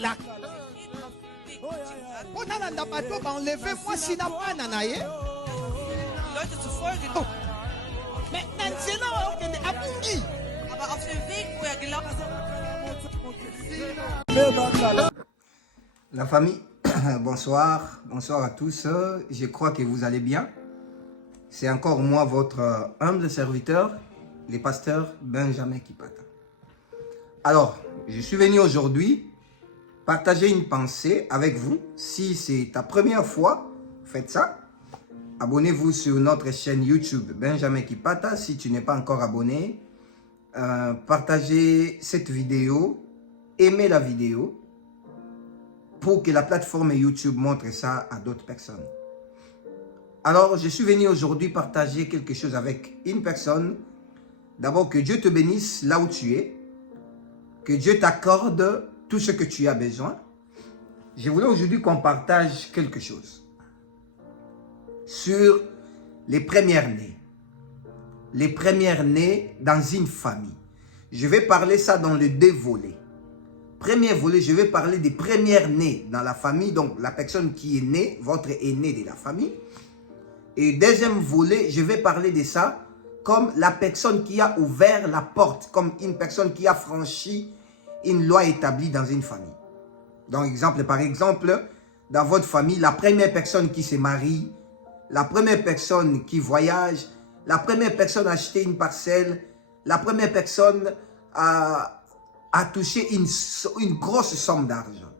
la enlevez-moi si n'a pas nanaye. Leute zu folgen. Mais Nanzela abungi. Aber auf dem Weg, wo er gelaufen ist. La famille, bonsoir à tous. Je crois que vous allez bien. C'est encore moi, votre humble serviteur, le pasteur Benjamin Kipata. Alors, je suis venu aujourd'hui partager une pensée avec vous. Si c'est ta première fois, faites ça. Abonnez-vous sur notre chaîne YouTube Benjamin Kipata. Si tu n'es pas encore abonné, partagez cette vidéo, aimez la vidéo pour que la plateforme YouTube montre ça à d'autres personnes. Alors, je suis venu aujourd'hui partager quelque chose avec une personne. D'abord, que Dieu te bénisse là où tu es. Que Dieu t'accorde tout ce que tu as besoin. Je voulais aujourd'hui qu'on partage quelque chose sur les premières-nées. Les premières-nées dans une famille. Je vais parler ça dans les deux volets. Premier volet, je vais parler des premières-nées dans la famille. Donc, la personne qui est née, votre aîné de la famille. Et deuxième volet, je vais parler de ça comme la personne qui a ouvert la porte, comme une personne qui a franchi une loi établie dans une famille. Donc, par exemple, dans votre famille, la première personne qui se marie, la première personne qui voyage, la première personne à acheter une parcelle, la première personne à toucher une grosse somme d'argent.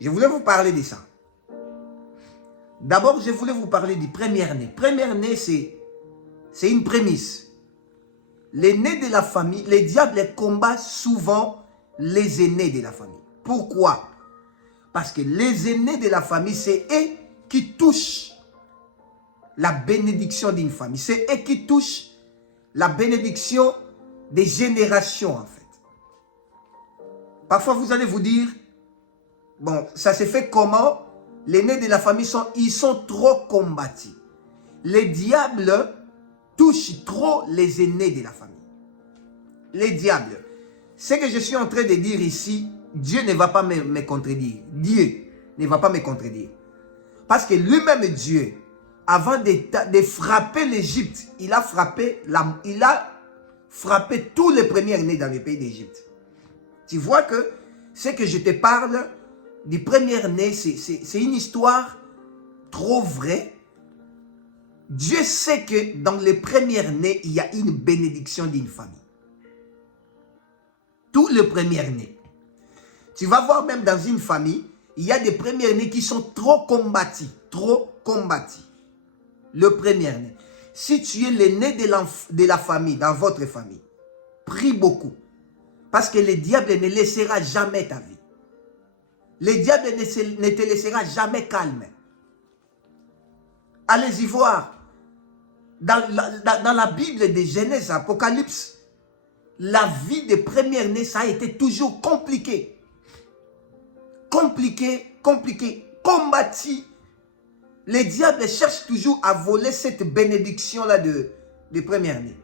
Je voulais vous parler de ça. D'abord, je voulais vous parler du première-né. Première-né, c'est une prémisse. L'aîné de la famille, les diables combattent souvent les aînés de la famille. Pourquoi? Parce que les aînés de la famille, c'est eux qui touchent la bénédiction d'une famille. C'est eux qui touchent la bénédiction des générations, en fait. Parfois, vous allez vous dire, bon, ça s'est fait comment? Les nés de la famille, ils sont trop combattus. Les diables touchent trop les aînés de la famille. Les diables. Ce que je suis en train de dire ici, Dieu ne va pas me contredire. Dieu ne va pas me contredire. Parce que lui-même, Dieu, avant de frapper l'Égypte, il a frappé tous les premiers nés dans le pays d'Égypte. Tu vois que ce que je te parle du premier-né, c'est une histoire trop vraie. Dieu sait que dans les premiers-nés, il y a une bénédiction d'une famille. Tous les premiers-nés. Tu vas voir même dans une famille, il y a des premiers-nés qui sont trop combattus. Trop combattus. Le premier-né. Si tu es l'aîné de la famille, dans votre famille, prie beaucoup. Parce que le diable ne laissera jamais ta vie. Le diable ne te laissera jamais calme. Allez-y voir. Dans la Bible de Genèse, Apocalypse, la vie des premiers-nés, ça a été toujours compliqué. Compliqué, combattu. Les diables cherchent toujours à voler cette bénédiction-là des premiers-nés.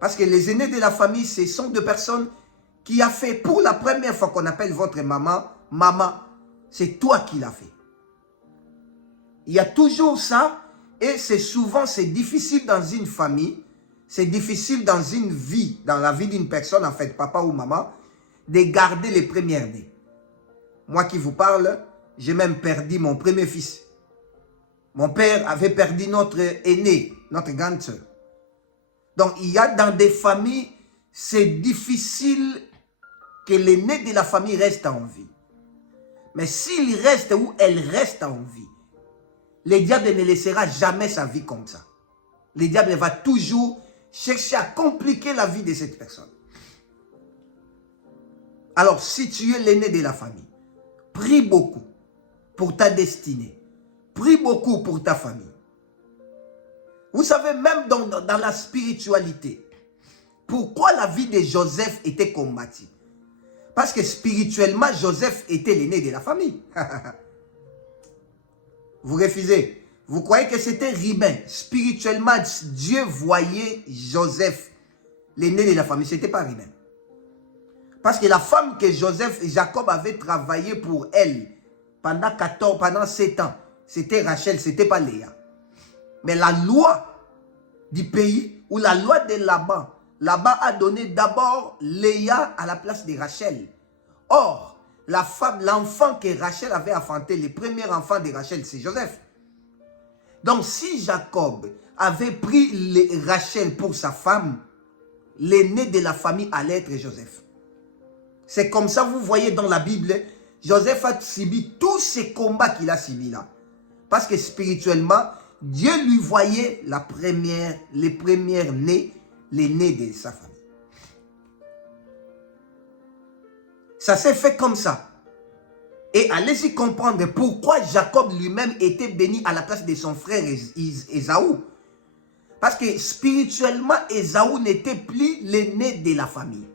Parce que les aînés de la famille, ce sont des personnes qui ont fait pour la première fois qu'on appelle votre maman, c'est toi qui l'as fait. Il y a toujours ça et c'est difficile dans une famille, c'est difficile dans une vie, dans la vie d'une personne, en fait, papa ou maman, de garder les premiers-nés. Moi qui vous parle, j'ai même perdu mon premier fils. Mon père avait perdu notre aîné, notre grande sœur. Donc, il y a dans des familles, c'est difficile que l'aîné de la famille reste en vie. Mais s'il reste ou elle reste en vie, le diable ne laissera jamais sa vie comme ça. Le diable va toujours chercher à compliquer la vie de cette personne. Alors, si tu es l'aîné de la famille, prie beaucoup pour ta destinée. Prie beaucoup pour ta famille. Vous savez, même dans la spiritualité, pourquoi la vie de Joseph était combattue? Parce que spirituellement, Joseph était l'aîné de la famille. Vous refusez. Vous croyez que c'était Ribin. Spirituellement, Dieu voyait Joseph, l'aîné de la famille. Ce n'était pas Ribin. Parce que la femme que Jacob avait travaillé pour elle pendant 7 ans, c'était Rachel, ce n'était pas Léa. Mais la loi du pays ou la loi de Laban a donné d'abord Léa à la place de Rachel. Or, l'enfant que Rachel avait enfanté, le premier enfant de Rachel, c'est Joseph. Donc, si Jacob avait pris Rachel pour sa femme, l'aîné de la famille allait être Joseph. C'est comme ça, vous voyez dans la Bible, Joseph a subi tous ces combats qu'il a subis là. Parce que spirituellement, Dieu lui voyait les premières nées, les nés de sa famille. Ça s'est fait comme ça. Et allez-y comprendre pourquoi Jacob lui-même était béni à la place de son frère Ésaü. Parce que spirituellement, Ésaü n'était plus l'aîné de la famille.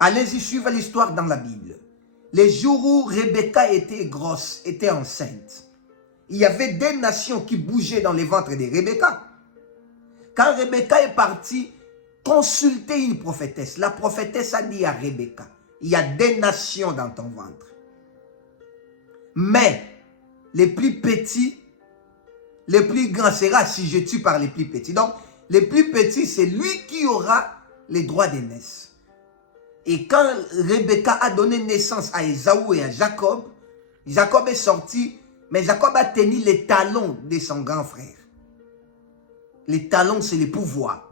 Allez-y suivre l'histoire dans la Bible. Les jours où Rebecca était grosse, était enceinte, il y avait des nations qui bougeaient dans les ventres de Rebecca. Quand Rebecca est partie consulter une prophétesse, la prophétesse a dit à Rebecca, il y a des nations dans ton ventre. Mais les plus petits, les plus grands sera assujettis par les plus petits. Donc, les plus petits, c'est lui qui aura les droits d'aînesse. Et quand Rebecca a donné naissance à Ésaü et à Jacob, Jacob est sorti, mais Jacob a tenu les talons de son grand frère. Les talons, c'est le pouvoir.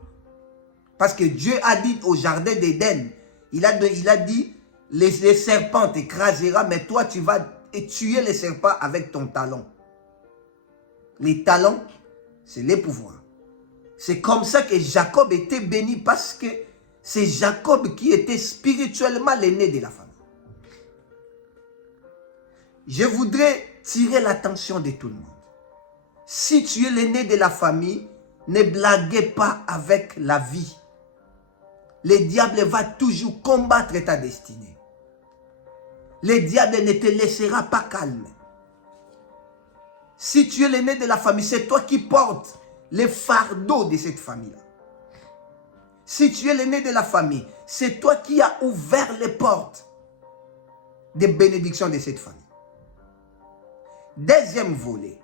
Parce que Dieu a dit au jardin d'Éden, il a dit, les serpents t'écraseront, mais toi tu vas tuer les serpents avec ton talon. Les talons, c'est les pouvoirs. C'est comme ça que Jacob était béni, parce que c'est Jacob qui était spirituellement l'aîné de la famille. Je voudrais tirer l'attention de tout le monde. Si tu es l'aîné de la famille, ne blaguez pas avec la vie. Le diable va toujours combattre ta destinée. Le diable ne te laissera pas calme. Si tu es l'aîné de la famille, c'est toi qui portes les fardeaux de cette famille-là. Si tu es l'aîné de la famille, c'est toi qui as ouvert les portes des bénédictions de cette famille. Deuxième volet,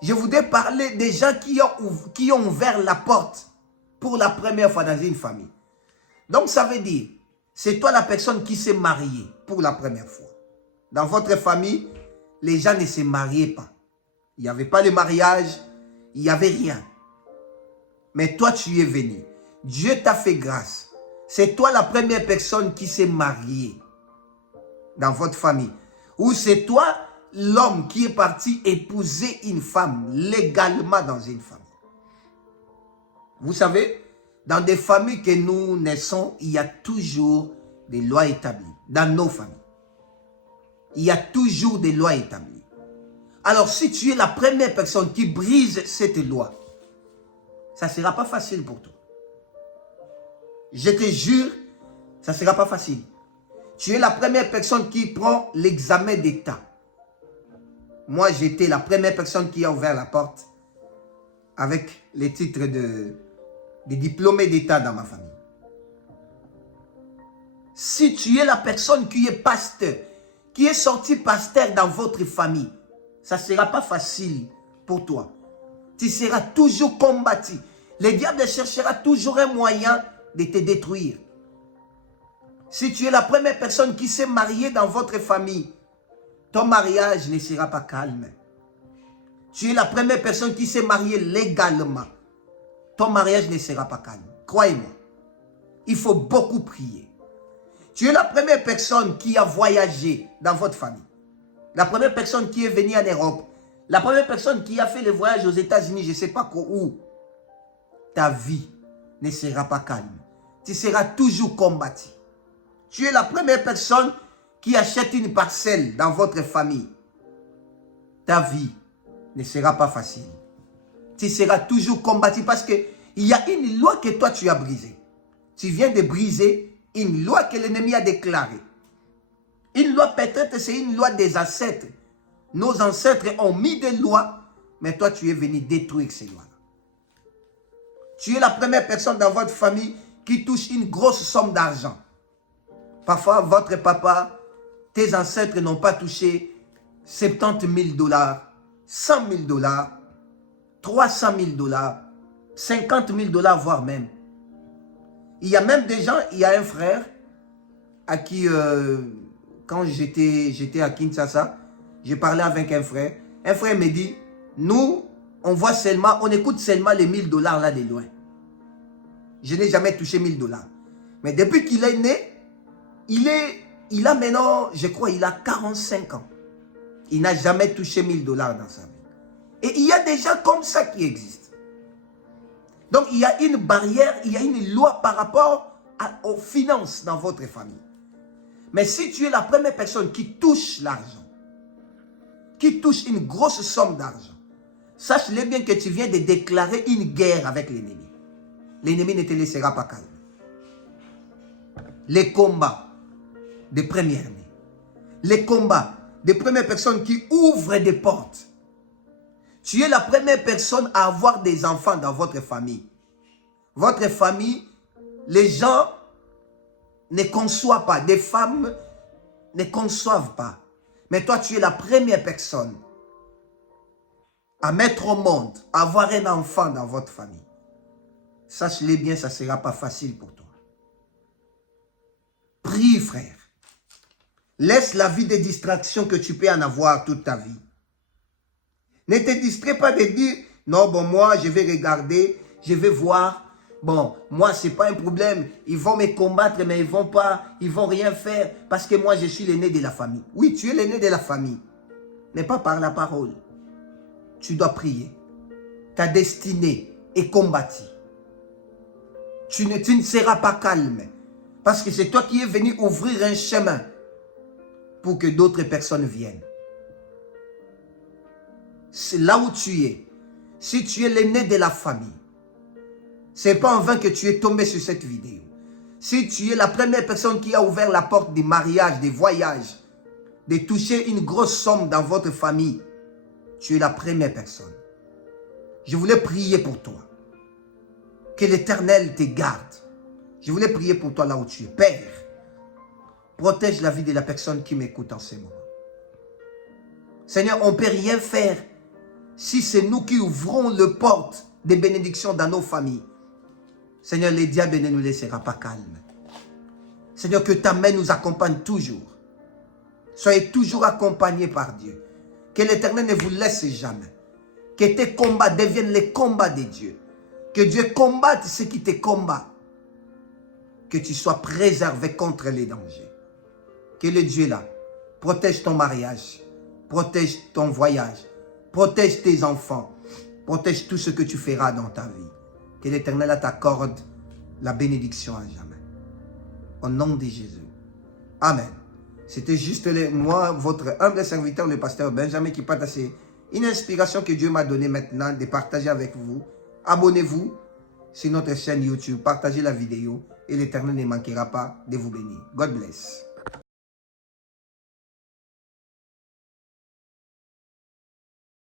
je voudrais parler des gens qui ont ouvert la porte pour la première fois dans une famille. Donc ça veut dire, c'est toi la personne qui s'est mariée pour la première fois. Dans votre famille, les gens ne se mariaient pas. Il n'y avait pas de mariage, il n'y avait rien. Mais toi, tu es venu. Dieu t'a fait grâce. C'est toi la première personne qui s'est mariée dans votre famille. Ou c'est toi l'homme qui est parti épouser une femme légalement dans une famille. Vous savez, dans des familles que nous naissons, il y a toujours des lois établies. Dans nos familles, il y a toujours des lois établies. Alors, si tu es la première personne qui brise cette loi, ça ne sera pas facile pour toi. Je te jure, ça ne sera pas facile. Tu es la première personne qui prend l'examen d'État. Moi, j'étais la première personne qui a ouvert la porte avec les titres de diplômé d'État dans ma famille. Si tu es la personne qui est pasteur, qui est sorti pasteur dans votre famille, ça ne sera pas facile pour toi. Tu seras toujours combattu. Le diable cherchera toujours un moyen de te détruire. Si tu es la première personne qui s'est mariée dans votre famille, ton mariage ne sera pas calme. Tu es la première personne qui s'est mariée légalement. Ton mariage ne sera pas calme. Croyez-moi. Il faut beaucoup prier. Tu es la première personne qui a voyagé dans votre famille. La première personne qui est venue en Europe. La première personne qui a fait le voyage aux États-Unis, je ne sais pas où. Ta vie ne sera pas calme. Tu seras toujours combattu. Tu es la première personne qui achète une parcelle dans votre famille. Ta vie ne sera pas facile. Tu seras toujours combattu parce qu'il y a une loi que toi tu as brisée. Tu viens de briser une loi que l'ennemi a déclarée. Une loi peut-être c'est une loi des ancêtres. Nos ancêtres ont mis des lois, mais toi tu es venu détruire ces lois-là. Tu es la première personne dans votre famille qui touchent une grosse somme d'argent. Parfois, votre papa, tes ancêtres n'ont pas touché 70 000 $, 100 000 $, 300 000 $, 50 000 $, voire même. Il y a même des gens, il y a un frère à qui, quand j'étais à Kinshasa, j'ai parlé avec un frère. Un frère me dit, nous, on voit seulement, on écoute seulement les 1000 $ là de loin. Je n'ai jamais touché 1000 $. Mais depuis qu'il est né, il a maintenant, je crois, il a 45 ans. Il n'a jamais touché 1000 $ dans sa vie. Et il y a des gens comme ça qui existent. Donc, il y a une barrière, il y a une loi par rapport aux finances dans votre famille. Mais si tu es la première personne qui touche l'argent, qui touche une grosse somme d'argent, sache-le bien que tu viens de déclarer une guerre avec l'ennemi. L'ennemi ne te laissera pas calme. Les combats de première-né, les combats des premières personnes qui ouvrent des portes. Tu es la première personne à avoir des enfants dans votre famille. Votre famille, les gens ne conçoivent pas, des femmes ne conçoivent pas. Mais toi, tu es la première personne à mettre au monde, à avoir un enfant dans votre famille. Sache-le bien, ça ne sera pas facile pour toi. Prie, frère. Laisse la vie de distraction que tu peux en avoir toute ta vie. Ne te distrais pas de dire, non, bon, moi, je vais regarder, je vais voir. Bon, moi, ce n'est pas un problème. Ils vont me combattre, mais ils vont rien faire parce que moi, je suis l'aîné de la famille. Oui, tu es l'aîné de la famille, mais pas par la parole. Tu dois prier. Ta destinée est combattue. Tu ne seras pas calme parce que c'est toi qui es venu ouvrir un chemin pour que d'autres personnes viennent. C'est là où tu es. Si tu es l'aîné de la famille, ce n'est pas en vain que tu es tombé sur cette vidéo. Si tu es la première personne qui a ouvert la porte du mariage, des voyages, de toucher une grosse somme dans votre famille, tu es la première personne. Je voulais prier pour toi. Que l'Éternel te garde. Je voulais prier pour toi là où tu es. Père, protège la vie de la personne qui m'écoute en ce moment. Seigneur, on ne peut rien faire si c'est nous qui ouvrons les portes des bénédictions dans nos familles. Seigneur, le diable ne nous laissera pas calmes. Seigneur, que ta main nous accompagne toujours. Soyez toujours accompagnés par Dieu. Que l'Éternel ne vous laisse jamais. Que tes combats deviennent les combats de Dieu. Que Dieu combatte ceux qui te combattent. Que tu sois préservé contre les dangers. Que le Dieu là protège ton mariage. Protège ton voyage. Protège tes enfants. Protège tout ce que tu feras dans ta vie. Que l'Éternel t'accorde la bénédiction à jamais. Au nom de Jésus. Amen. C'était juste moi, votre humble serviteur, le pasteur Benjamin, qui partage une inspiration que Dieu m'a donnée maintenant de partager avec vous. Abonnez-vous sur notre chaîne YouTube. Partagez la vidéo et l'Éternel ne manquera pas de vous bénir. God bless.